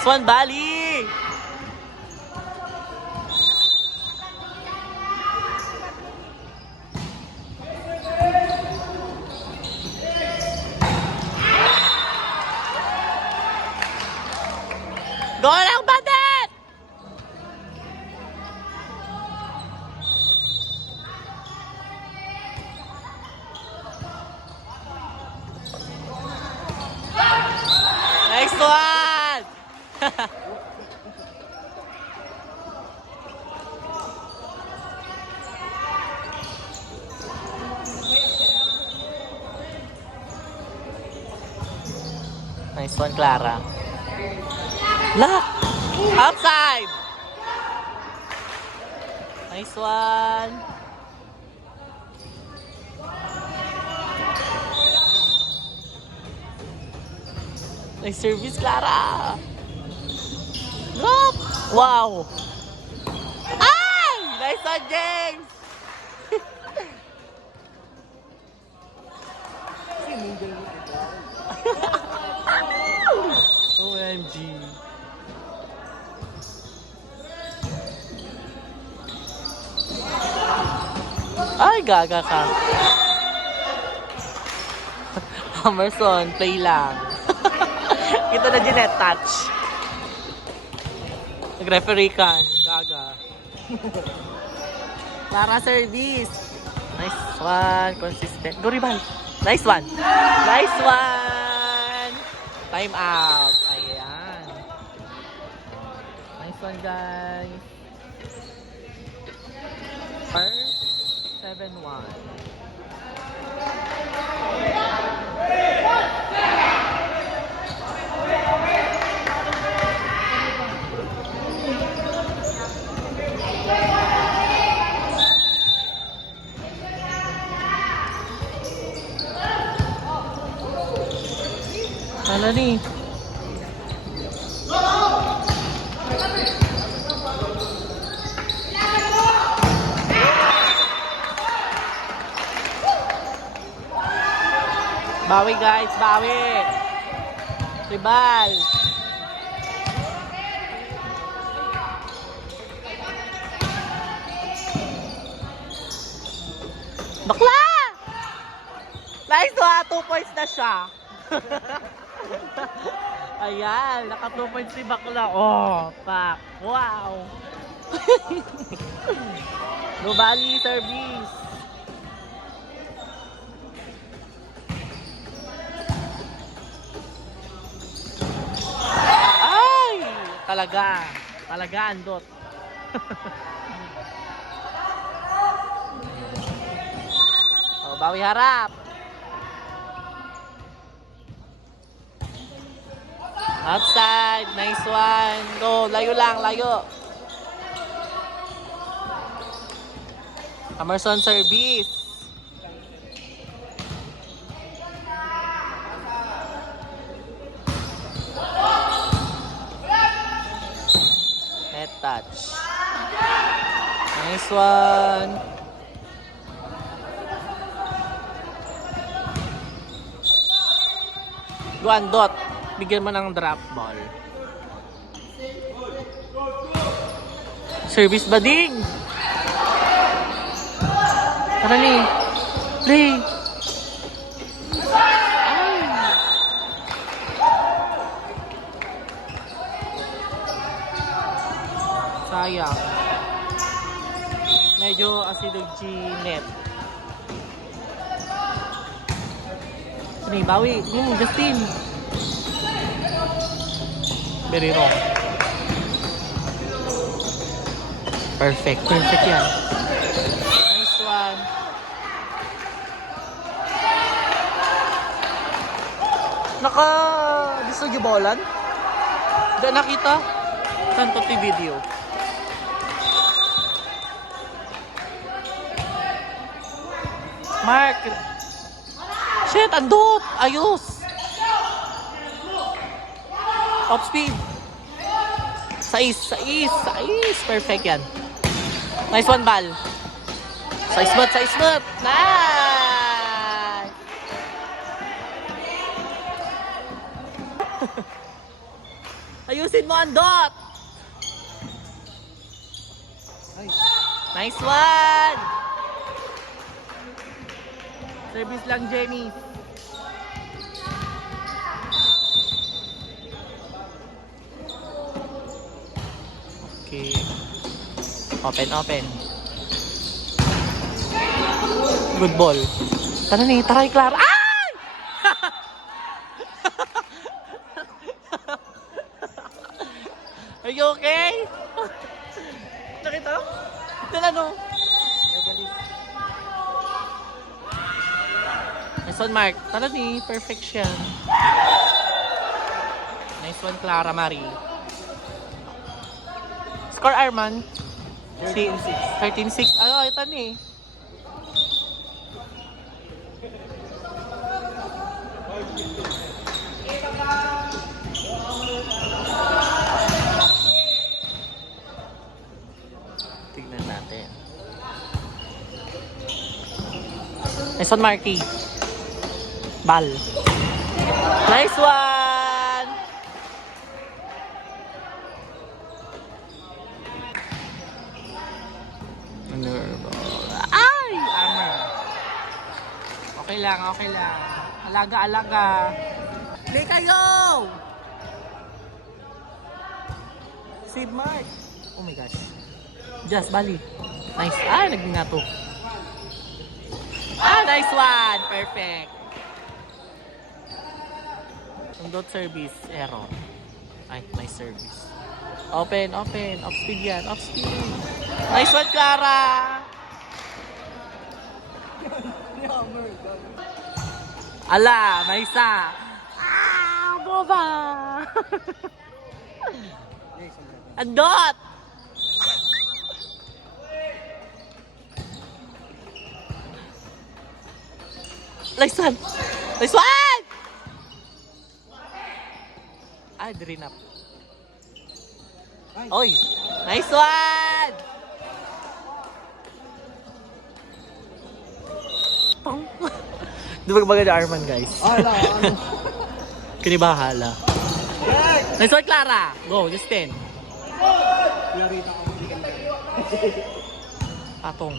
Swan Bali! Go lang, Bandit! Next one! Nice one, Clara. Lock! Outside! Nice one! Nice service, Clara! Drop! Wow! Ay! Nice one, James! OMG! Ay, gaga ka. Emerson, play lang. Kita na Jeanette, touch. Nag-referee ka. Gaga. Clara service. Nice one. Consistent. Go, rival. Nice one. Nice one. Time out. Ayan. Nice one, guys. First, 7-1. Ano ni? Bawi guys, bawi. Ribal. Bakla! Nice one, 2 points na siya. Ayan, naka 2 points si Bakla. Oh, pak. Wow. Nubali service. Ay! Talaga andot. Oh, bawi harap. Outside, nice one. Go, layo lang, layo. Emerson service. Net touch. Nice one. Guan dot. Bigyan mo ng drop ball. Service bading. Tara ni. Play. Ay. Sayang. Medyo asidog net. Ini bawi. Justin. Very wrong. Perfect yan. Nice one. Naka-disog yung bolan? Hindi nakita. Santo ti video. Mark. Shit, andot. Ayos. Top speed. Sais. Perfect yan. Nice one, Bal. Sais smooth. Nice! Ayusin mo ang dot! Ay. Nice one! Service lang, Jenny. Okay. Open. Good ball. Tara ni, tara Clara. Ay! Are you okay? Nakita? Ano? Nice one, Mark. Tara ni, perfect siya. Nice one, Clara Marie. Score, Arman. 13-6. Ano, ito ni. Tignan natin. Nice one, Marky. Ball. Nice one! Ay! Armor. Okay lang. Alaga. Play kayo! Save Mark. Oh my gosh. Just Bali. Nice. Naging nga to. Nice one! Perfect. Dot service. Error. Ay, nice service. Open. Off speed yan. Off speed. Nice one, Clara! Ala, may isa. Boba! Andot! Nice one! Drain up. Oy! Nice one! Tong! Di ba maganda Arman, guys? Ano? Kinibahala. Nice one, Clara! Go, Justin. Clarita ko. Atong.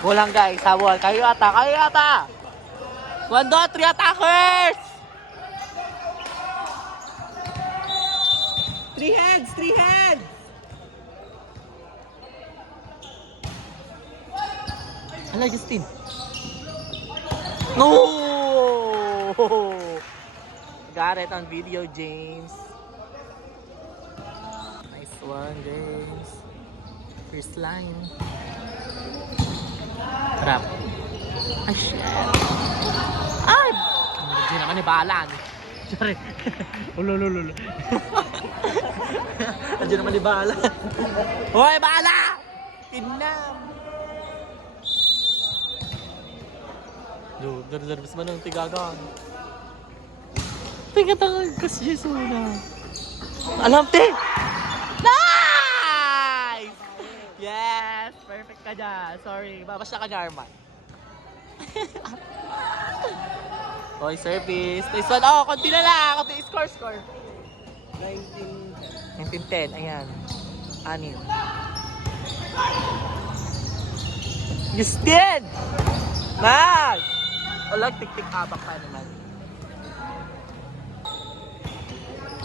Go lang, guys. Habol. Kayo ata. 1, 2, 3 attackers! 3 heads! Ala, Justin. No! Got it on video, James. Nice one, James. First line. Trap. Ay, shit. Ay! Hindi naman ni Balan. Sorry. Ulo. Hindi naman ni Balan. Hoy, Bala! Tinam! Yo, dar-darbis man ang tigagan. Tingatan kasi Jesu na. Alam, te! Nice! Yes! Perfect ka dyan. Sorry, babasya ka dyan, Arman. Oy, service. Nice one. Oh, konti na lang. Konti. Score. 19-10. Ayan. 6. Justin! Mag! Wala, tik-tik abak pa naman.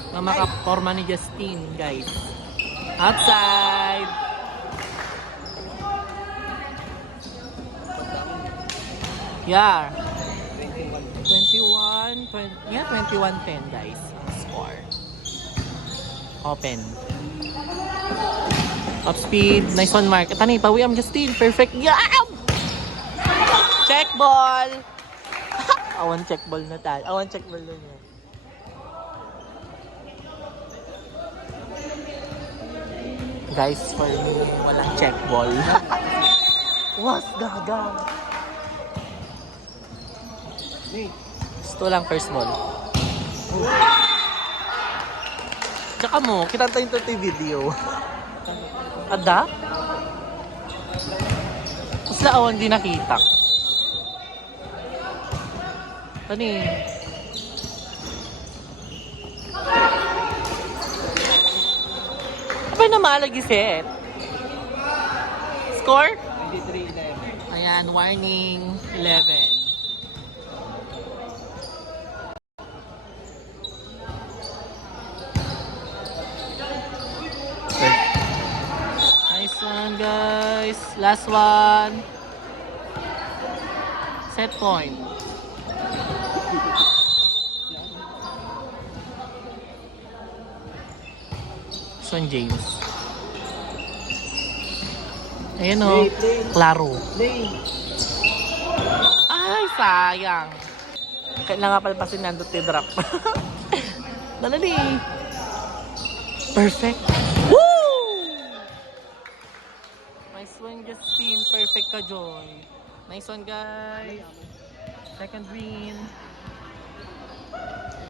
Mamaka-forma ni Justin, guys. Outside! Yeah. 21-10, guys. Score. Open. Up speed. Nice one, Mark. Tani, pawi am Justin. Perfect. Yeah! Check ball. Awan check ball na tayo. Awan check ball na niya. Guys, for me, walang check ball. Was gaga. Gusto lang first ball. Tsaka mo, kita tayo ito video. Ada? Mas awan di nakita. Tani. lagi set. Score? 23-11. Ayan, warning 11. Nice one, guys. Last one. Set point. Son James. Ayan o. Klaro. Play. Ay, sayang. Kailangan palpasin nandun drop. Dalali. Perfect. Woo! Nice one, Justin. Perfect ka, Joy. Nice one, guys. Second win.